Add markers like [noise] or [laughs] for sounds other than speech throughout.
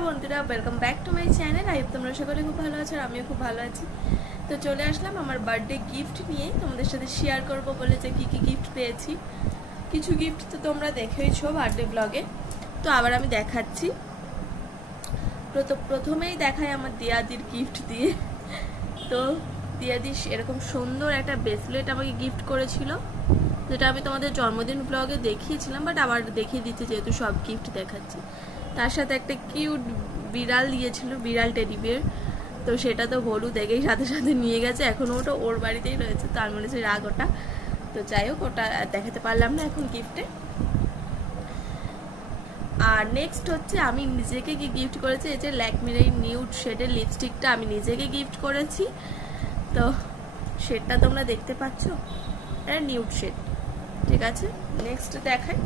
বন্ধুরা welcome back to my channel I তোমরা সকলে খুব ভালো আছো আর আমিও খুব ভালো আছি। তো চলে আসলাম আমার বার্থডে গিফট নিয়ে। তোমাদের সাথে শেয়ার করব বলে যে কী কী গিফট পেয়েছি। কিছু গিফট তো তোমরা দেখেইছো বার্থডে ব্লগে তো আবার আমি দেখাচ্ছি। প্রথ- প্রথমেই দেখাই আমার দিয়াদির গিফট দিয়ে। তো দিয়াদি এরকম সুন্দর একটা ব্রেসলেট আমাকে গিফট করেছিল। যেটা আমি তোমাদের জন্মদিন ব্লগে দেখিয়েছিলাম বাট আবার দেখিয়ে দিচ্ছি যেহেতু সব গিফট দেখাচ্ছি। তার সাথে একটা কিউট বিড়াল দিয়েছিল, বিড়াল টেডি বিয়ার তো সেটা তো ভলু দেখেই সাথে সাথে নিয়ে গেছে। এখনও ওটা ওর বাড়িতেই রয়েছে, তার মনে হচ্ছে রাগ ওটা। তো যাই হোক, ওটা দেখাতে পারলাম না এখন গিফটে আর নেক্সট হচ্ছে, আমি নিজেকে কি গিফট করেছি? এই যে ল্যাকমির এই নিউড শেডের লিপস্টিকটা আমি নিজেকে গিফট করেছি। তো শেডটা তোমরা দেখতে পাচ্ছ? এটা নিউড শেড ঠিক আছে? নেক্সট দেখাই।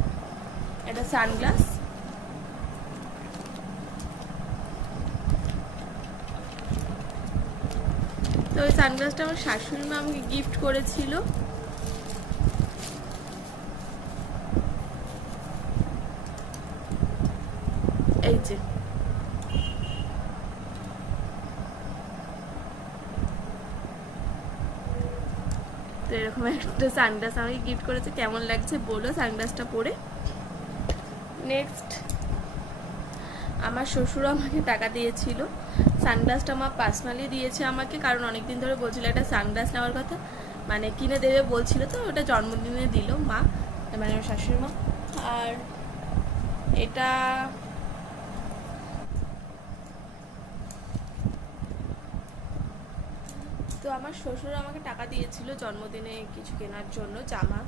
এটা সানগ্লাস। তো ওই সানগ্লাসটা আমার শাশুড়ি মা আমাকে গিফট করেছিল। এই যে। এরকম একটা সানগ্লাস আমাকে গিফট করেছে। কেমন লাগছে বলো সানগ্লাসটা পরে। নেক্সট আমার শ্বশুর আমাকে টাকা দিয়েছিল। সানগ্লাসটা মা পার্সোনালি দিয়েছে আমাকে, কারণ অনেকদিন ধরে বলছিল একটা সানগ্লাস নেওয়ার কথা। মানে কিনে দেবে বলছিল তো, ওটা জন্মদিনে দিল মা মানে আমার শাশুড়ি মা। আর এটা তো আমার শ্বশুর আমাকে টাকা দিয়েছিল জন্মদিনে কিছু কেনার জন্য, জামা।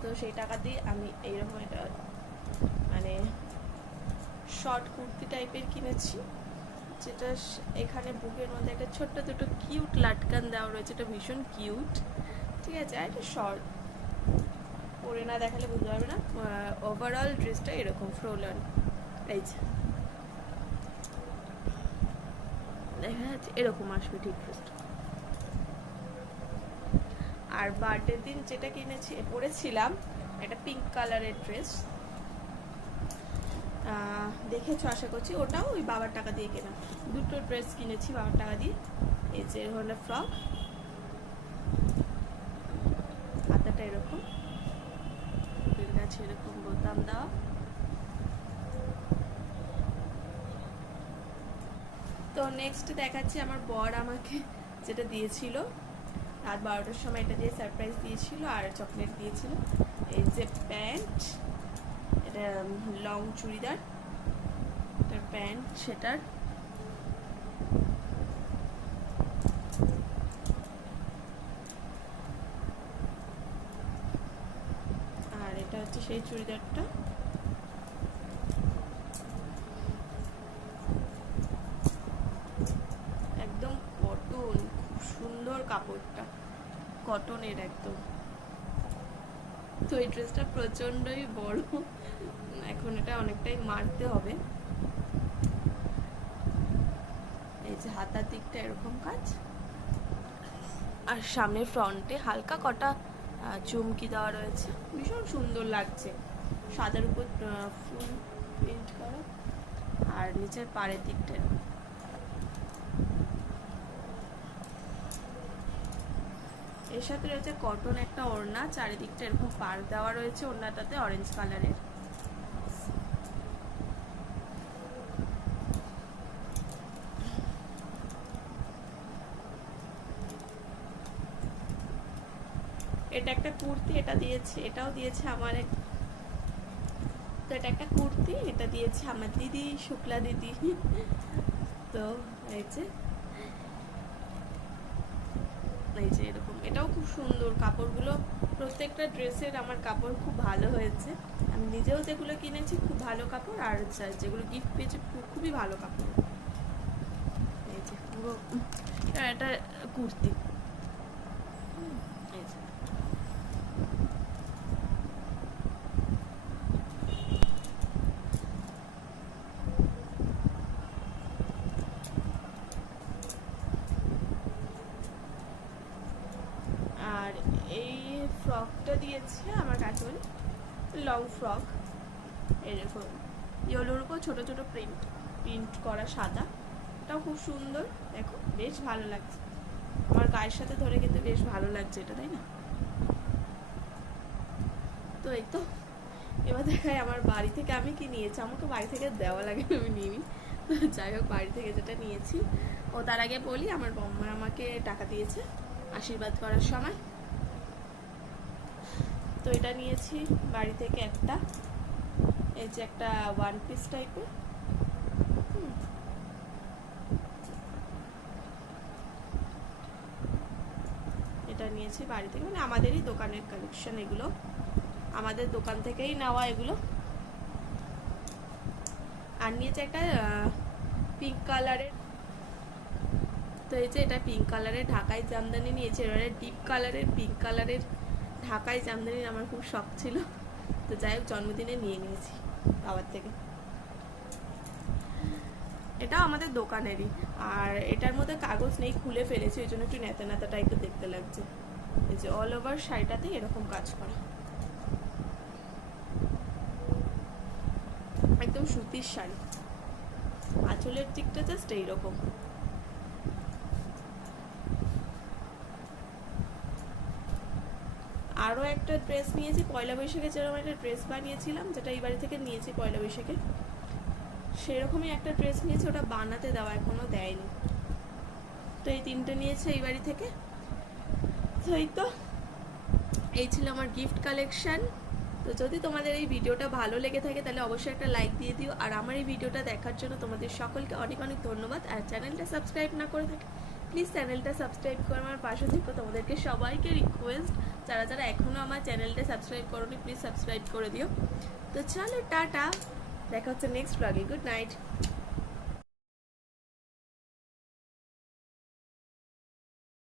তো সেই টাকা দিয়ে আমি এইরকম একটা মানে শর্ট কুর্তি টাইপের কিনেছি। যেটা এখানে বুকের মধ্যে একটা ছোট্ট দুটো কিউট লাটকান দেওয়া রয়েছে। এটা ভীষণ কিউট। ঠিক আছে, আর এটা শর্ট। পরে না দেখালে বুঝতে পারবে না। ওভারঅল ড্রেসটা এরকম, ফ্রোলন। এই যে। দেখা যাচ্ছে এরকম আসবে ঠিক ড্রেসটা আর বার্থডের দিন যেটা কিনেছি পরেছিলাম, একটা পিঙ্ক কালারের ড্রেস দেখেছ, আশা করছি। ওটাও ওই বাবার টাকা দিয়ে কেনা। দুটো ড্রেস কিনেছি বাবার টাকা দিয়ে। এই যে হলো ফ্রক। হাতাটা এরকম। কাছে এরকম বোতাম দেওয়া। তো নেক্সট দেখাচ্ছি আমার বর আমাকে যেটা দিয়েছিল। রাত বারোটার সময় এটা দিয়ে সারপ্রাইজ দিয়েছিল আর চকলেট দিয়েছিল। এই যে প্যান্ট এটা লং চুড়িদার। এটার প্যান্ট সেটার আর এটা হচ্ছে সেই চুড়িদারটা। একদম কটন খুব সুন্দর কাপড়টা। কটনের একদম। তো এই ড্রেসটা প্রচন্ডই বড়। এখন এটা অনেকটাই মারতে হবে। এই যে হাতার দিকটা এরকম কাজ। আর সামনের ফ্রন্টে হালকা কটা চুমকি দেওয়া রয়েছে। ভীষণ সুন্দর লাগছে। সাদার উপর ফুল প্রিন্ট করা। আর নিচের পাড়ের দিকটা এরকম। এর সাথে রয়েছে কটন একটা ওড়না, চারিদিকটা এরকম পার দেওয়া রয়েছে ওড়নাটাতে অরেঞ্জ কালারের এটা একটা কুর্তি, এটা দিয়েছে, এটাও দিয়েছে আমার এক তো এটা একটা কুর্তি, এটা দিয়েছে আমার দিদি, শুক্লা দিদি। [laughs] তো, এই যে। এই যে এরকম। এটাও খুব সুন্দর কাপড়গুলো। প্রত্যেকটা ড্রেসের আমার কাপড় খুব ভালো হয়েছে। আমি নিজেও যেগুলো কিনেছি, খুব ভালো কাপড়। আর যেগুলো গিফট পেয়েছি খুবই ভালো কাপড়। এই যে, পুরো এটা কুর্তি হুম, এই যে আর এই ফ্রকটা দিয়েছে, আমার কাকুন লং ফ্রক এরকম ইয়েলোর উপর ছোটো ছোটো প্রিন্ট প্রিন্ট করা সাদা, এটাও খুব সুন্দর, দেখো, বেশ ভালো লাগছে। আমার গায়ের সাথে ধরে কিন্তু বেশ ভালো লাগছে এটা, তাই না? তো এই তো, এবার দেখাই আমার বাড়ি থেকে আমি কি নিয়েছি, আমাকে বাড়ি থেকে দেওয়া লাগে, আমি নিইনি। তো যাই হোক, বাড়ি থেকে যেটা নিয়েছি, ও তার আগে বলি, আমার বম্মা আমাকে টাকা দিয়েছে, আশীর্বাদ করার সময়। তো এটা নিয়েছি বাড়ি থেকে একটা। এই যে একটা ওয়ান পিস টাইপের এটা নিয়েছি বাড়ি থেকে। মানে আমাদেরই দোকানের কালেকশন এগুলো। আমাদের দোকান থেকেই নেওয়া এগুলো। আর নিয়েছে একটা পিঙ্ক কালারের তো এই যে এটা পিঙ্ক কালারের ঢাকাই জামদানি নিয়েছে। এবারে ডিপ কালারের পিঙ্ক কালারের ঢাকাই জামদানির আমার খুব শখ ছিল, তো যাই হোক জন্মদিনে নিয়ে নিয়েছি বাবার থেকে। এটাও আমাদের দোকানেরই, আর এটার মধ্যে কাগজ নেই, খুলে ফেলেছি, ওই জন্য একটু নেতা নেতা টাইপের দেখতে লাগছে। এই যে অল ওভার শাড়িটাতে এরকম কাজ করা। একদম সুতির শাড়ি। আঁচলের দিকটা জাস্ট এইরকম। আরও একটা ড্রেস নিয়েছি, পয়লা বৈশাখে যেরকম একটা ড্রেস বানিয়েছিলাম, যেটা এই বাড়ি থেকে নিয়েছি পয়লা বৈশাখে, সেরকমই একটা ড্রেস নিয়েছি, ওটা বানাতে দেওয়া এখনও দেয়নি। তো এই তিনটে নিয়েছে এই বাড়ি থেকে। এই তো, এই ছিল আমার গিফট কালেকশান তো যদি তোমাদের এই ভিডিওটা ভালো লেগে থাকে, তাহলে অবশ্যই একটা লাইক দিয়ে দিও। আর আমার এই ভিডিওটা দেখার জন্য তোমাদের সকলকে অনেক অনেক ধন্যবাদ। আর চ্যানেলটা সাবস্ক্রাইব না করে থাকে প্লিজ চ্যানেলটা সাবস্ক্রাইব করে, আমার পাশে থেকো। তোমাদেরকে সবাইকে রিকোয়েস্ট যারা যারা এখনও আমার চ্যানেলটা সাবস্ক্রাইব করোনি প্লিজ সাবস্ক্রাইব করে দিও। তো চলো, টাটা। দেখা হচ্ছে নেক্সট ব্লগে গুড নাইট